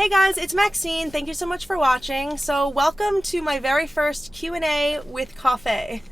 Hey guys, it's Maxine. Thank you so much for watching. So welcome to my very first Q&A with Coffee.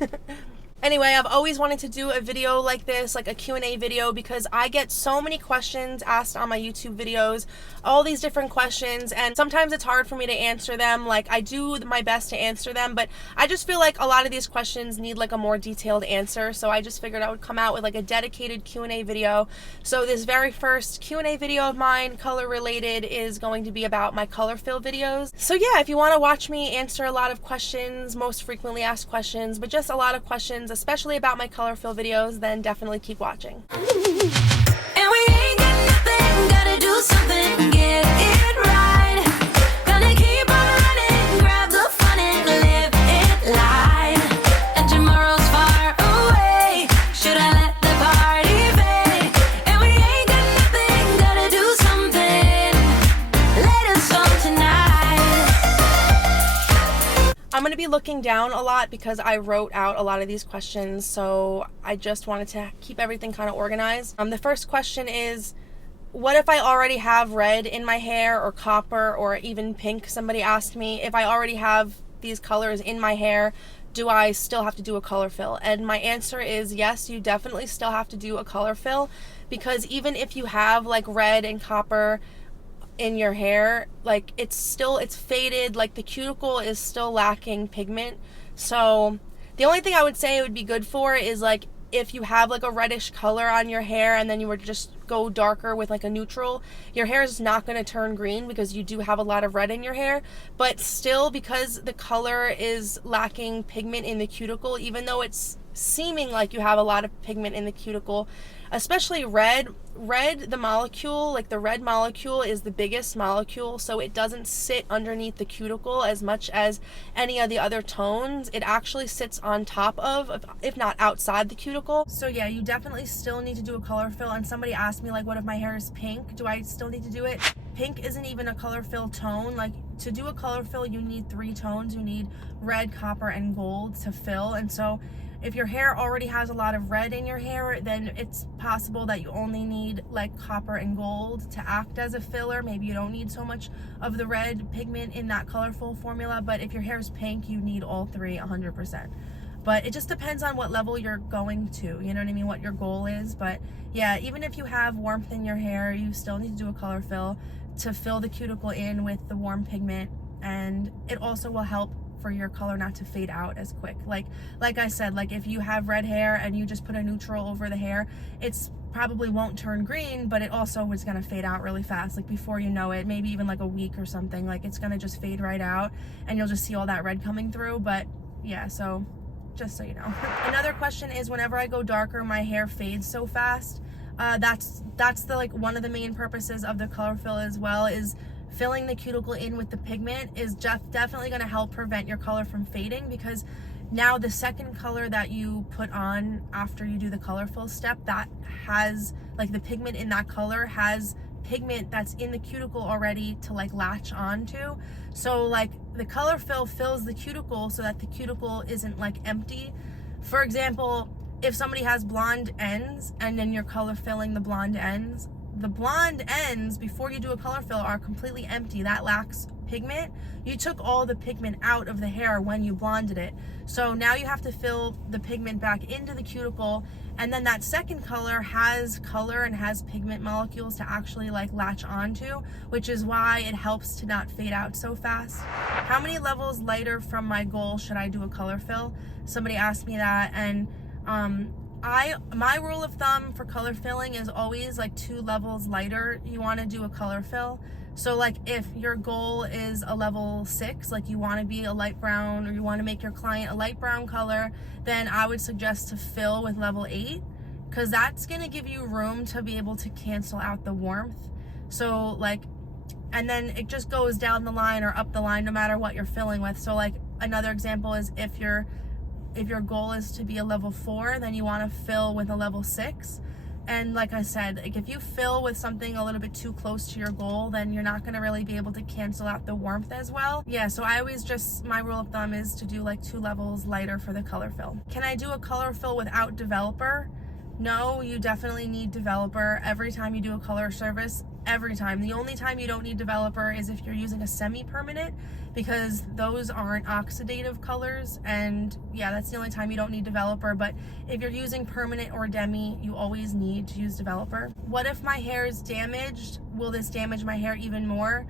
Anyway, I've always wanted to do a video like this, like a Q&A video, because I get so many questions asked on my YouTube videos, all these different questions, and sometimes it's hard for me to answer them. Like, I do my best to answer them, but I just feel like a lot of these questions need like a more detailed answer, so I just figured I would come out with like a dedicated Q&A video. So this very first Q&A video of mine, color related, is going to be about my Colorfill videos. So yeah, if you want to watch me answer a lot of questions, most frequently asked questions, but just a lot of questions, especially about my Colorfill videos, then definitely keep watching. And we ain't got nothing, gotta do something, get it right. Gonna keep on running, grab the fun and live it live. And tomorrow's far away, should I let the party fade? And we ain't got nothing, gotta do something, let us all tonight. I'm going to be looking down a lot because I wrote out a lot of these questions, so I just wanted to keep everything kind of organized. The first question is, what if I already have red in my hair, or copper, or even pink? Somebody asked me if I already have these colors in my hair, do I still have to do a color fill? And my answer is yes, you definitely still have to do a color fill, because even if you have like red and copper in your hair, like it's faded, like the cuticle is still lacking pigment. So the only thing I would say it would be good for is like if you have like a reddish color on your hair and then you were to just go darker with like a neutral, your hair is not going to turn green because you do have a lot of red in your hair. But still, because the color is lacking pigment in the cuticle, even though it's seeming like you have a lot of pigment in the cuticle, especially red, the molecule, like the red molecule is the biggest molecule, so it doesn't sit underneath the cuticle as much as any of the other tones. It actually sits on top of, if not outside the cuticle. So yeah, you definitely still need to do a color fill. And somebody asked me like, what if my hair is pink? Do I still need to do it? Pink isn't even a color fill tone. Like, to do a color fill, you need 3 tones. You need red, copper, and gold to fill. And so if your hair already has a lot of red in your hair, then it's possible that you only need like copper and gold to act as a filler. Maybe you don't need so much of the red pigment in that colorful formula, but if your hair is pink, you need all 3 100%. But it just depends on what level you're going to, you know what I mean, what your goal is. But yeah, even if you have warmth in your hair, you still need to do a color fill to fill the cuticle in with the warm pigment, and it also will help for your color not to fade out as quick. Like I said, like if you have red hair and you just put a neutral over the hair, it's probably won't turn green, but it also is gonna fade out really fast. Like before you know it, maybe even like a week or something, like it's gonna just fade right out and you'll just see all that red coming through. But yeah, so just so you know. Another question is, whenever I go darker, my hair fades so fast. That's the like one of the main purposes of the color fill as well, is filling the cuticle in with the pigment is definitely going to help prevent your color from fading, because now the second color that you put on after you do the color fill step, that has like the pigment in that color has pigment that's in the cuticle already to like latch onto. So like the color fill fills the cuticle so that the cuticle isn't like empty. For example, if somebody has blonde ends and then you're color filling the blonde ends before you do a color fill are completely empty. That lacks pigment. You took all the pigment out of the hair when you blonded it. So now you have to fill the pigment back into the cuticle, and then that second color has color and has pigment molecules to actually like latch onto, which is why it helps to not fade out so fast. How many levels lighter from my goal should I do a color fill? Somebody asked me that, and my rule of thumb for color filling is always like 2 levels lighter you want to do a color fill. So like if your goal is a level 6, like you want to be a light brown, or you want to make your client a light brown color, then I would suggest to fill with level 8, because that's going to give you room to be able to cancel out the warmth. So like, and then it just goes down the line or up the line no matter what you're filling with. So like another example is if your goal is to be a level 4, then you want to fill with a level 6. And like I said, like if you fill with something a little bit too close to your goal, then you're not going to really be able to cancel out the warmth as well. Yeah, so I always just, my rule of thumb is to do like 2 levels lighter for the color fill. Can I do a color fill without developer? No, you definitely need developer every time you do a color service. every time. The only time you don't need developer is if you're using a semi-permanent, because those aren't oxidative colors, and yeah, that's the only time you don't need developer. But if you're using permanent or demi, you always need to use developer. What if my hair is damaged? Will this damage my hair even more?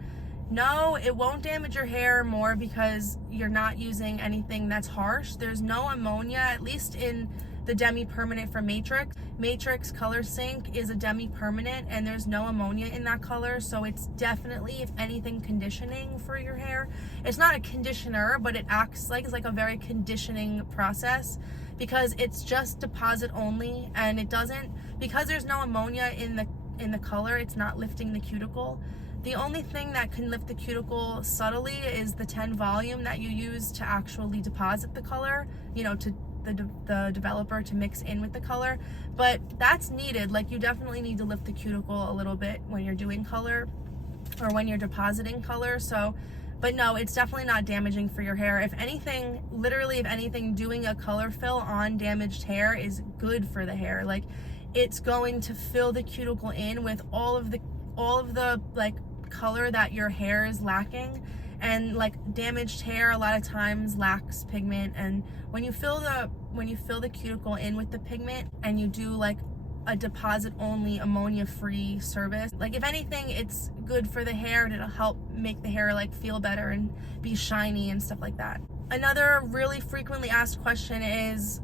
No, it won't damage your hair more because you're not using anything that's harsh. There's no ammonia, at least in the demi-permanent for Matrix. Matrix Color Sync is a demi-permanent, and there's no ammonia in that color, so it's definitely, if anything, conditioning for your hair. It's not a conditioner, but it acts like it's like a very conditioning process, because it's just deposit only, and it doesn't, because there's no ammonia in the color, it's not lifting the cuticle. The only thing that can lift the cuticle subtly is the 10 volume that you use to actually deposit the color, you know, to the developer to mix in with the color. But that's needed. Like, you definitely need to lift the cuticle a little bit when you're doing color or when you're depositing color. So, but no, it's definitely not damaging for your hair. If anything, literally, if anything, doing a color fill on damaged hair is good for the hair. Like, it's going to fill the cuticle in with all of the like color that your hair is lacking. And like damaged hair a lot of times lacks pigment, and when you fill the cuticle in with the pigment and you do like a deposit only ammonia free service, like if anything, it's good for the hair, and it'll help make the hair like feel better and be shiny and stuff like that. Another really frequently asked question is,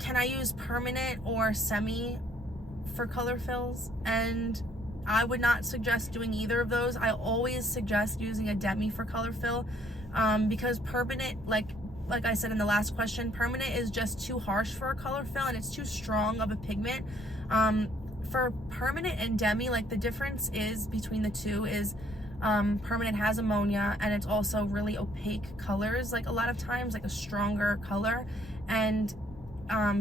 can I use permanent or semi for color fills? And I would not suggest doing either of those. I always suggest using a demi for color fill, because permanent, like I said in the last question, permanent is just too harsh for a color fill, and it's too strong of a pigment. For permanent and demi, like the difference is between the two is permanent has ammonia, and it's also really opaque colors, like a lot of times, like a stronger color, and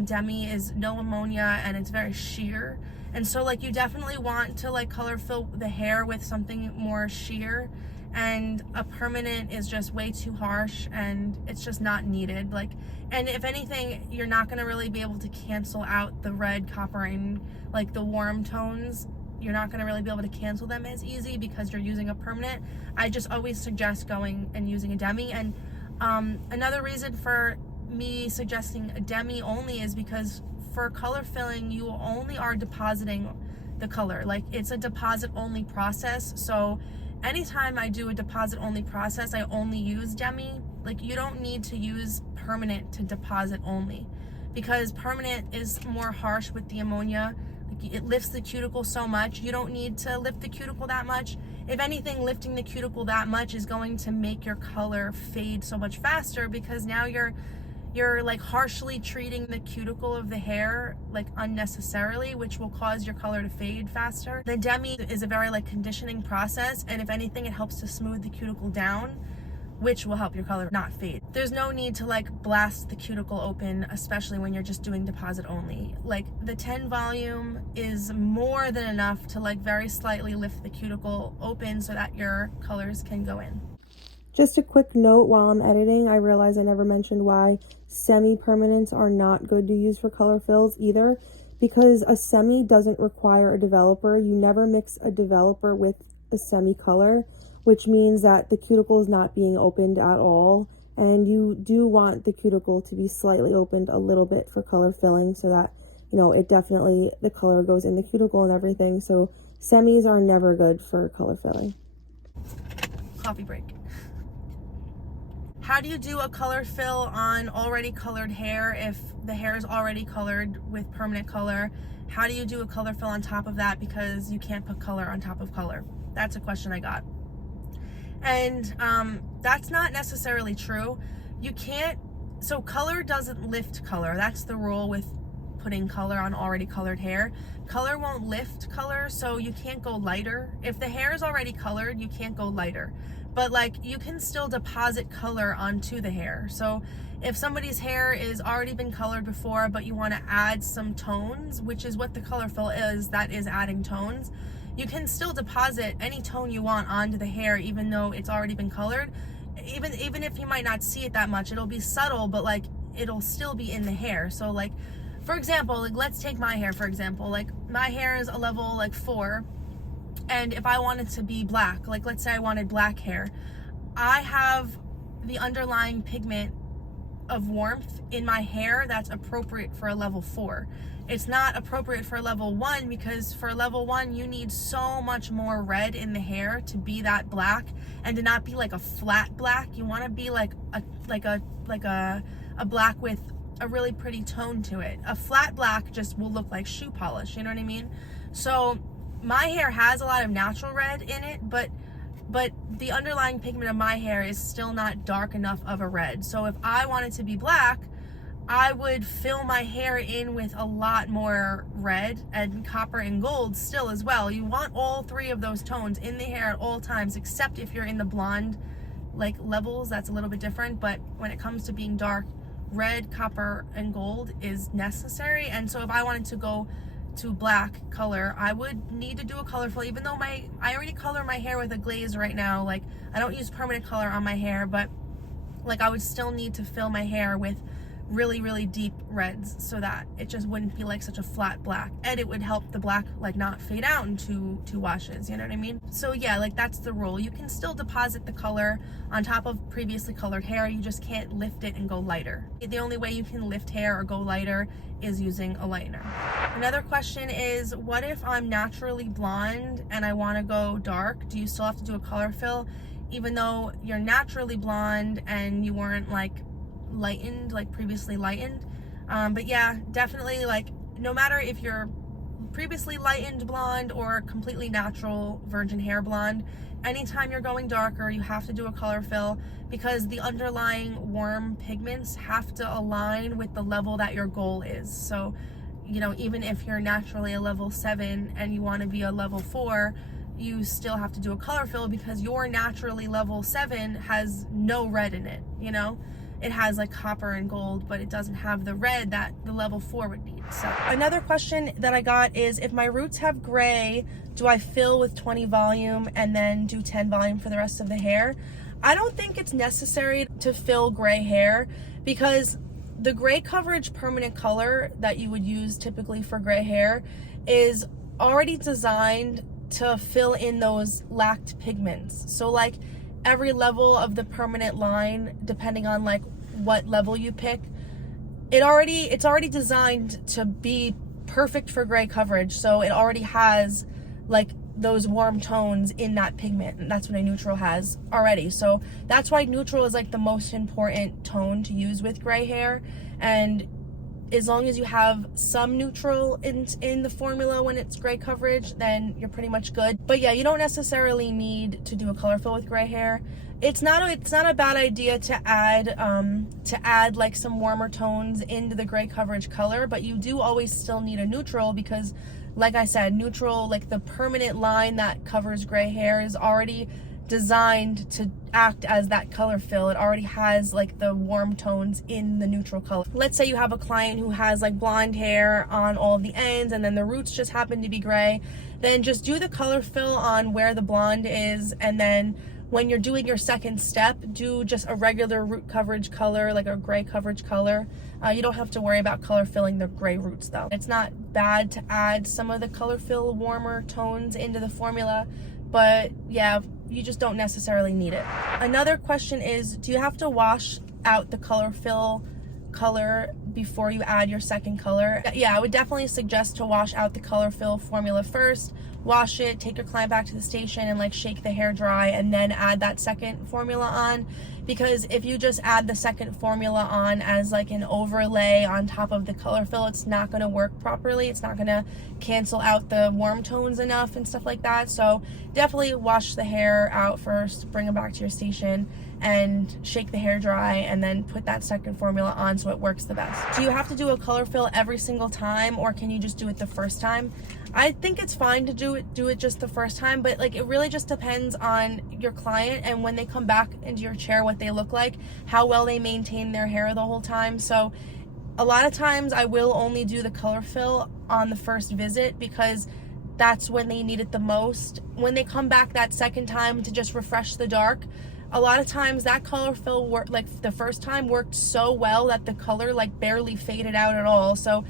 demi is no ammonia and it's very sheer. And so like you definitely want to like color fill the hair with something more sheer, and a permanent is just way too harsh and it's just not needed. Like, and if anything, you're not going to really be able to cancel out the red, copper, and like the warm tones. You're not going to really be able to cancel them as easy because you're using a permanent. I just always suggest going and using a demi. And another reason for me suggesting a demi only is because for color filling, you only are depositing the color. Like, it's a deposit only process. So anytime I do a deposit only process, I only use demi. Like, you don't need to use permanent to deposit only, because permanent is more harsh with the ammonia. Like, it lifts the cuticle so much. You don't need to lift the cuticle that much. If anything, lifting the cuticle that much is going to make your color fade so much faster, because now you're like harshly treating the cuticle of the hair like unnecessarily, which will cause your color to fade faster. The demi is a very like conditioning process, and if anything, it helps to smooth the cuticle down, which will help your color not fade. There's no need to like blast the cuticle open, especially when you're just doing deposit only. Like, the 10 volume is more than enough to like very slightly lift the cuticle open so that your colors can go in. Just a quick note, while I'm editing, I realized I never mentioned why semi-permanents are not good to use for color fills either, because a semi doesn't require a developer. You never mix a developer with a semi-color, which means that the cuticle is not being opened at all, and you do want the cuticle to be slightly opened a little bit for color filling, so that, you know, it definitely, the color goes in the cuticle and everything. So semis are never good for color filling. Coffee break. How do you do a color fill on already colored hair if the hair is already colored with permanent color? How do you do a color fill on top of that because you can't put color on top of color? That's a question I got. And that's not necessarily true. You can't, so color doesn't lift color. That's the rule with putting color on already colored hair. Color won't lift color, so you can't go lighter. If the hair is already colored, you can't go lighter. But like, you can still deposit color onto the hair. So if somebody's hair is already been colored before, but you want to add some tones, which is what the color fill is, that is adding tones, you can still deposit any tone you want onto the hair, even though it's already been colored. Even if you might not see it that much, it'll be subtle, but like, it'll still be in the hair. So like, for example, like, let's take my hair, for example. Like, my hair is a level like 4, And if I wanted to be black, like let's say I wanted black hair, I have the underlying pigment of warmth in my hair that's appropriate for a level 4. It's not appropriate for a level 1 because for level 1 you need so much more red in the hair to be that black, and to not be like a flat black. You want to be like a black with a really pretty tone to it. A flat black just will look like shoe polish, you know what I mean? So my hair has a lot of natural red in it, but the underlying pigment of my hair is still not dark enough of a red. So if I wanted to be black, I would fill my hair in with a lot more red and copper and gold still as well. You want all 3 of those tones in the hair at all times, except if you're in the blonde like levels, that's a little bit different. But when it comes to being dark, red, copper, and gold is necessary. And so if I wanted to go to black color, I would need to do a color fill, even though I already color my hair with a glaze right now. Like, I don't use permanent color on my hair, but like I would still need to fill my hair with really, really deep reds so that it just wouldn't be like such a flat black, and it would help the black like not fade out into 2 washes, you know what I mean? So yeah, like that's the rule. You can still deposit the color on top of previously colored hair, you just can't lift it and go lighter. The only way you can lift hair or go lighter is using a lightener. Another question is, what if I'm naturally blonde and I want to go dark? Do you still have to do a color fill even though you're naturally blonde and you weren't like lightened, like previously lightened? But yeah, definitely, like no matter if you're previously lightened blonde or completely natural virgin hair blonde, anytime you're going darker you have to do a color fill, because the underlying warm pigments have to align with the level that your goal is. So you know, even if you're naturally a level 7 and you want to be a level 4, you still have to do a color fill because your naturally level 7 has no red in it, you know? It has like copper and gold, but it doesn't have the red that the level 4 would need. So another question that I got is, if my roots have gray, do I fill with 20 volume and then do 10 volume for the rest of the hair? I don't think it's necessary to fill gray hair, because the gray coverage permanent color that you would use typically for gray hair is already designed to fill in those lacked pigments. So like every level of the permanent line, depending on like what level you pick, it's already designed to be perfect for gray coverage. So it already has like those warm tones in that pigment, and that's what a neutral has already. So that's why neutral is like the most important tone to use with gray hair. And as long as you have some neutral in the formula when it's gray coverage, then you're pretty much good. But yeah, you don't necessarily need to do a color fill with gray hair. It's not a bad idea to add like some warmer tones into the gray coverage color, but you do always still need a neutral, because like I said, neutral, like the permanent line that covers gray hair, is already designed to act as that color fill. It already has like the warm tones in the neutral color. Let's say you have a client who has like blonde hair on all of the ends and then the roots just happen to be gray, then just do the color fill on where the blonde is, and then when you're doing your second step, do just a regular root coverage color, like a gray coverage color. You don't have to worry about color filling the gray roots though. It's not bad to add some of the color fill warmer tones into the formula, but yeah, you just don't necessarily need it. Another question is, do you have to wash out the color fill color before you add your second color? Yeah, I would definitely suggest to wash out the color fill formula first. Wash it, take your client back to the station and like shake the hair dry, and then add that second formula on. Because if you just add the second formula on as like an overlay on top of the color fill, it's not going to work properly. It's not going to cancel out the warm tones enough and stuff like that. So definitely wash the hair out first, bring it back to your station and shake the hair dry, and then put that second formula on so it works the best. Do you have to do a color fill every single time, or can you just do it the first time? I think it's fine to do it just the first time, but like it really just depends on your client and when they come back into your chair, what they look like, how well they maintain their hair the whole time. So a lot of times I will only do the color fill on the first visit, because that's when they need it the most. When they come back that second time to just refresh the dark, a lot of times that color fill like the first time worked so well that the color like barely faded out at all. So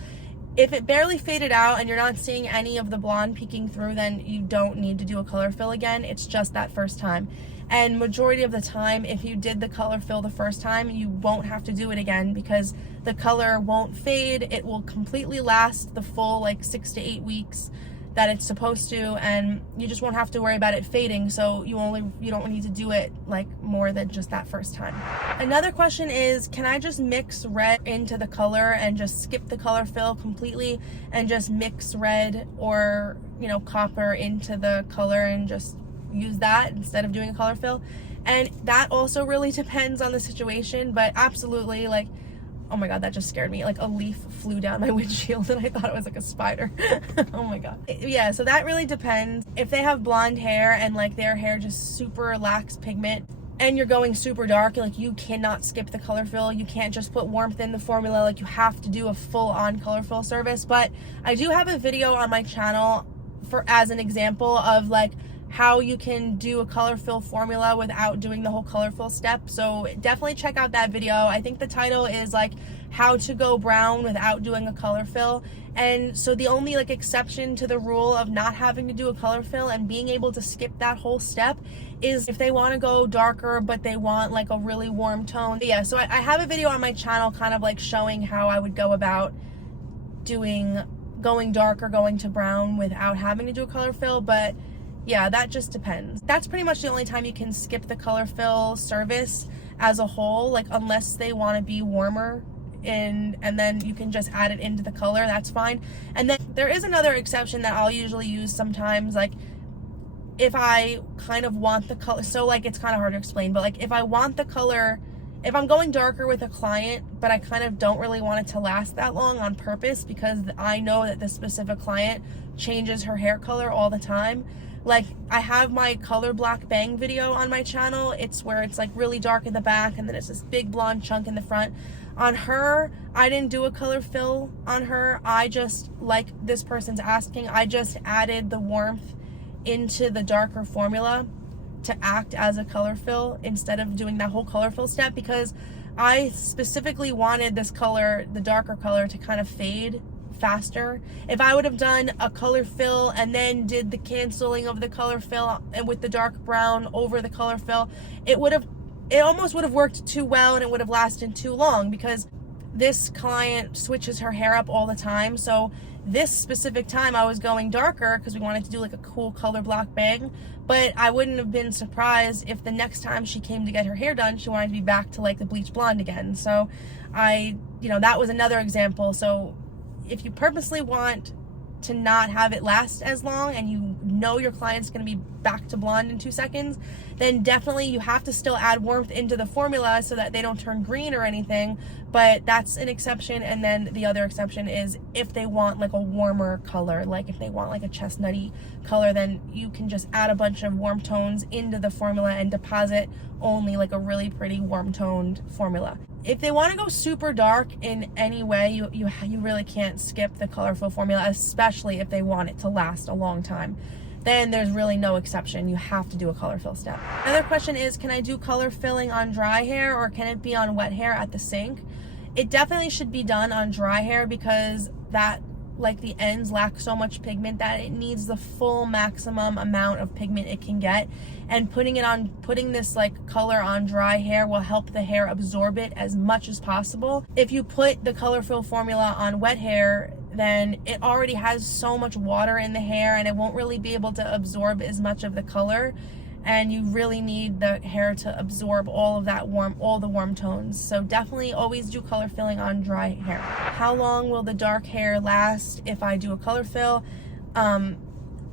If it barely faded out and you're not seeing any of the blonde peeking through, then you don't need to do a color fill again. It's just that first time. And majority of the time, if you did the color fill the first time, you won't have to do it again because the color won't fade. It will completely last the full like 6 to 8 weeks that it's supposed to, and you just won't have to worry about it fading. So you don't need to do it like more than just that first time. Another question is, can I just mix red into the color and just skip the color fill completely and just mix red or, you know, copper into the color and just use that instead of doing a color fill? And that also really depends on the situation, but absolutely, like, oh my god, that just scared me. Like a leaf flew down my windshield and I thought it was like a spider. Oh my god. Yeah, so that really depends. If they have blonde hair and like their hair just super lacks pigment and you're going super dark, like you cannot skip the color fill. You can't just put warmth in the formula. Like you have to do a full-on color fill service. But I do have a video on my channel as an example of like how you can do a color fill formula without doing the whole color fill step. So definitely check out that video. I think the title is like how to go brown without doing a color fill. And so the only like exception to the rule of not having to do a color fill and being able to skip that whole step is if they want to go darker but they want like a really warm tone. But yeah, so I have a video on my channel kind of like showing how I would go about going dark or going to brown without having to do a color fill. But yeah, that just depends. That's pretty much the only time you can skip the color fill service as a whole, like unless they want to be warmer and then you can just add it into the color, that's fine. And then there is another exception that I'll usually use sometimes, like if I kind of want the color, so like it's kind of hard to explain, but like if I want the color, if I'm going darker with a client, but I kind of don't really want it to last that long on purpose because I know that this specific client changes her hair color all the time. Like I have my color black bang video on my channel. It's where it's like really dark in the back and then it's this big blonde chunk in the front. On her, I didn't do a color fill on her. I just, like this person's asking, I just added the warmth into the darker formula to act as a color fill instead of doing that whole color fill step because I specifically wanted this color, the darker color, to kind of fade faster. If I would have done a color fill and then did the canceling of the color fill and with the dark brown over the color fill, it almost would have worked too well and it would have lasted too long because this client switches her hair up all the time. So this specific time I was going darker because we wanted to do like a cool color block bang, but I wouldn't have been surprised if the next time she came to get her hair done, she wanted to be back to like the bleach blonde again. So that was another example. So if you purposely want to not have it last as long and you know your client's going to be back to blonde in 2 seconds, then definitely you have to still add warmth into the formula so that they don't turn green or anything. But that's an exception. And then the other exception is if they want like a warmer color, like if they want like a chestnutty color, then you can just add a bunch of warm tones into the formula and deposit only like a really pretty warm toned formula. If they want to go super dark in any way, you really can't skip the color fill formula, especially if they want it to last a long time. Then there's really no exception. You have to do a color fill step. Another question is, can I do color filling on dry hair or can it be on wet hair at the sink? It definitely should be done on dry hair because that, like the ends lack so much pigment that it needs the full maximum amount of pigment it can get. And putting this like color on dry hair will help the hair absorb it as much as possible. If you put the color fill formula on wet hair, then it already has so much water in the hair and it won't really be able to absorb as much of the color. And you really need the hair to absorb all the warm tones. So definitely always do color filling on dry hair. How long will the dark hair last if I do a color fill?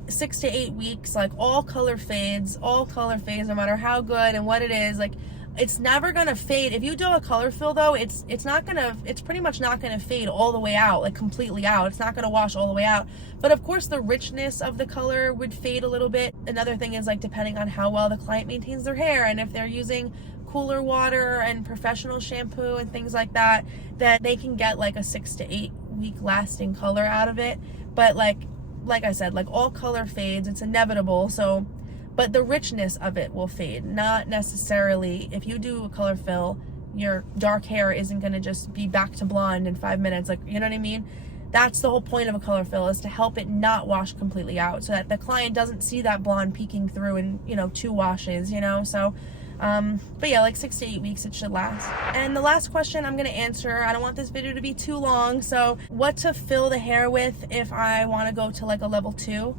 6 to 8 weeks. Like all color fades, no matter how good and what it is, like it's never gonna fade. If you do a color fill though, it's pretty much not gonna fade all the way out, like completely out. It's not gonna wash all the way out. But of course the richness of the color would fade a little bit. Another thing is like depending on how well the client maintains their hair and if they're using cooler water and professional shampoo and things like that, that they can get like a 6 to 8 week lasting color out of it. But like I said, like all color fades, it's inevitable. So but the richness of it will fade. Not necessarily, if you do a color fill, your dark hair isn't gonna just be back to blonde in 5 minutes. Like, you know what I mean? that's the whole point of a color fill, is to help it not wash completely out, so that the client doesn't see that blonde peeking through in, you know, 2 washes, you know. So but yeah, like 6 to 8 weeks it should last. And the last question I'm gonna answer, I don't want this video to be too long, so what to fill the hair with if I want to go to like a level 2.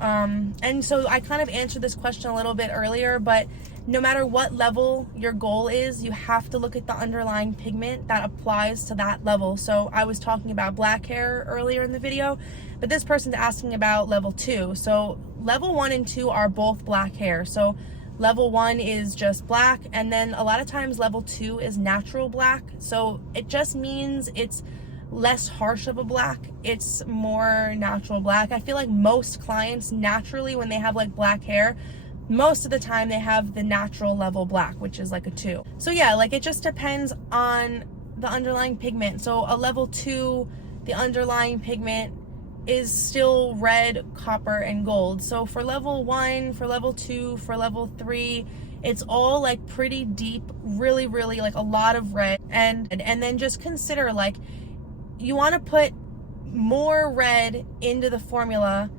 And so I kind of answered this question a little bit earlier, but no matter what level your goal is, you have to look at the underlying pigment that applies to that level. So I was talking about black hair earlier in the video, but this person's asking about level 2. So level 1 and 2 are both black hair. So level 1 is just black, and then a lot of times level 2 is natural black. So it just means it's less harsh of a black, it's more natural black. I feel like most clients naturally, when they have like black hair, most of the time they have the natural level black, which is like a 2. So yeah, like it just depends on the underlying pigment. So a level 2, the underlying pigment is still red, copper, and gold. So for level 1, for level 2, for level 3, it's all like pretty deep, really like a lot of red. And then just consider, like, you want to put more red into the formula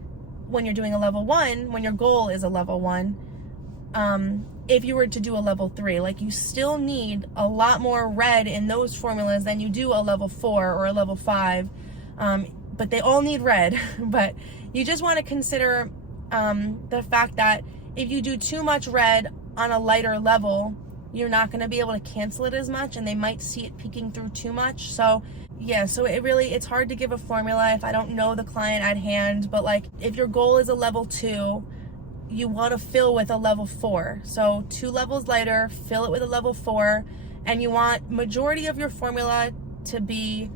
when you're doing a level 1, when your goal is a level 1. If you were to do a level 3, like, you still need a lot more red in those formulas than you do a level 4 or a level 5. But they all need red. But you just want to consider the fact that if you do too much red on a lighter level, you're not going to be able to cancel it as much, and they might see it peeking through too much. So yeah, so it's hard to give a formula if I don't know the client at hand. But like, if your goal is a level 2, you want to fill with a level 4. So 2 levels lighter, fill it with a level 4, and you want majority of your formula to be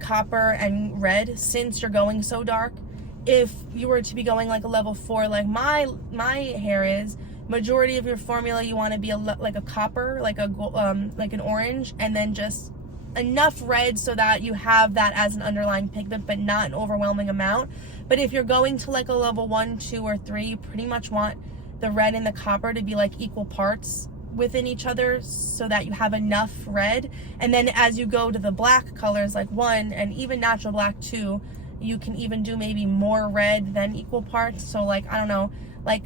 copper and red, since you're going so dark. If you were to be going like a level 4, like my hair is, majority of your formula you want to be like a copper, like an orange, and then just enough red so that you have that as an underlying pigment, but not an overwhelming amount. But if you're going to like a level 1, 2, or 3, you pretty much want the red and the copper to be like equal parts within each other, so that you have enough red. And then as you go to the black colors, like 1 and even natural black 2, you can even do maybe more red than equal parts. So like, I don't know, like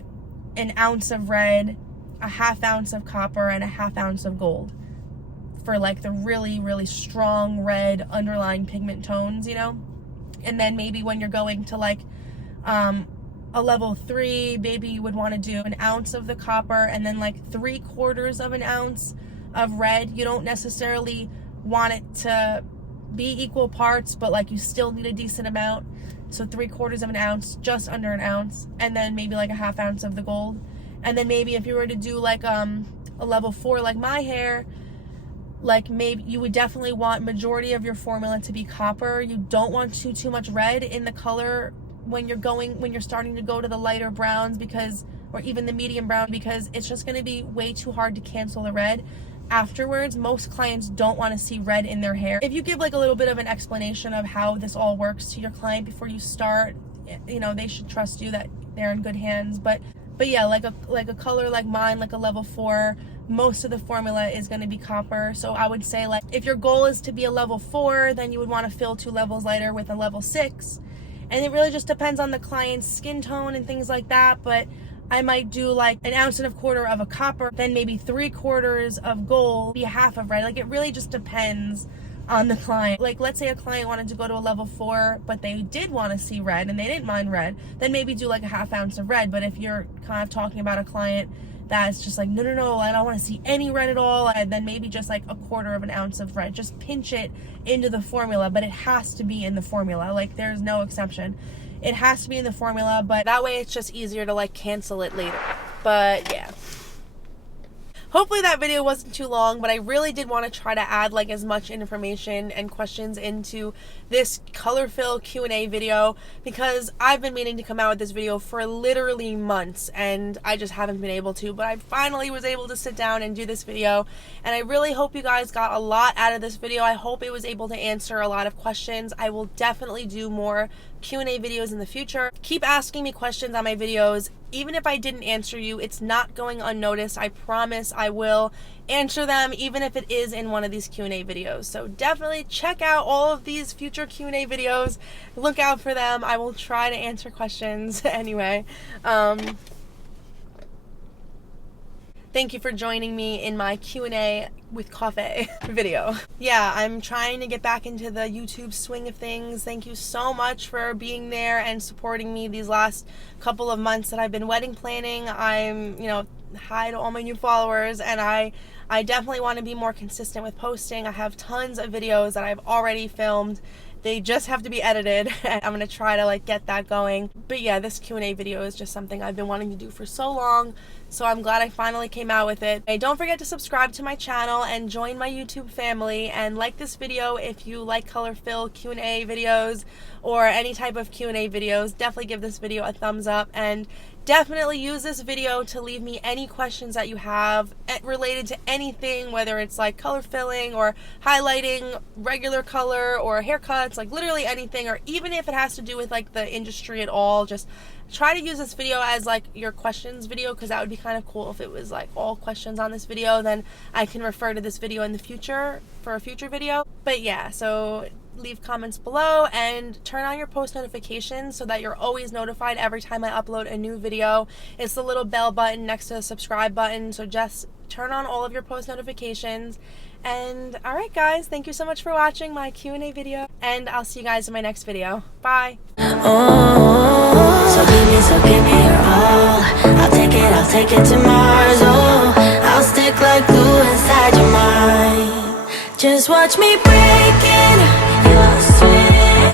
an ounce of red, a half ounce of copper, and a half ounce of gold for like the really strong red underlying pigment tones, you know. And then maybe when you're going to like a level 3, maybe you would want to do an ounce of the copper and then like 3/4 of an ounce of red. You don't necessarily want it to be equal parts, but like you still need a decent amount. So 3/4 of an ounce, just under an ounce, and then maybe like a half ounce of the gold. And then maybe if you were to do like a level 4, like my hair, like maybe you would definitely want majority of your formula to be copper. You don't want too much red in the color when you're starting to go to the lighter browns, because, or even the medium brown, because it's just going to be way too hard to cancel the red afterwards. Most clients don't want to see red in their hair. If you give like a little bit of an explanation of how this all works to your client before you start, you know, they should trust you that they're in good hands. But yeah, like a color like mine, like a level 4, most of the formula is going to be copper. So I would say, like, if your goal is to be a level 4, then you would want to fill 2 levels lighter with a level 6. And it really just depends on the client's skin tone and things like that. But I might do like an ounce and a quarter of a copper, then maybe 3/4 of gold, be a half of red. Like, it really just depends on the client. Like, let's say a client wanted to go to a level 4, but they did want to see red and they didn't mind red, then maybe do like a half ounce of red. But if you're kind of talking about a client that's just like, no, I don't want to see any red at all, and then maybe just like 1/4 of an ounce of red. Just pinch it into the formula, but it has to be in the formula. Like, there's no exception. It has to be in the formula, but that way it's just easier to like cancel it later. But yeah. Hopefully that video wasn't too long, but I really did want to try to add like as much information and questions into this color fill Q&A video, because I've been meaning to come out with this video for literally months and I just haven't been able to. But I finally was able to sit down and do this video, and I really hope you guys got a lot out of this video. I hope it was able to answer a lot of questions. I will definitely do more Q&A videos in the future. Keep asking me questions on my videos. even if I didn't answer you, it's not going unnoticed. I promise I will answer them, even if it is in one of these Q&A videos. So definitely check out all of these future Q&A videos. Look out for them. I will try to answer questions anyway. Thank you for joining me in my Q&A with coffee video. Yeah, I'm trying to get back into the YouTube swing of things. Thank you so much for being there and supporting me these last couple of months that I've been wedding planning. I'm, hi to all my new followers, and I definitely want to be more consistent with posting. I have tons of videos that I've already filmed. They just have to be edited, and I'm going to try to get that going. But yeah, this Q&A video is just something I've been wanting to do for so long, so I'm glad I finally came out with it. Hey, don't forget to subscribe to my channel and join my YouTube family, and like this video if you like Colorfill Q&A videos or any type of Q&A videos. Definitely give this video a thumbs up, and definitely use this video to leave me any questions that you have related to anything, whether it's color filling or highlighting, regular color, or haircuts, literally anything, or even if it has to do with the industry at all. Just try to use this video as your questions video, because that would be kind of cool if it was all questions on this video. Then I can refer to this video in the future for a future video. But yeah, so leave comments below and turn on your post notifications so that you're always notified every time I upload a new video. It's the little bell button next to the subscribe button, so just turn on all of your post notifications. And alright guys, thank you so much for watching my Q&A video, and I'll see you guys in my next video. Bye! Oh, so give me your all. I'll take it to Mars. Oh, I'll stick like glue inside your mind. Just watch me break it.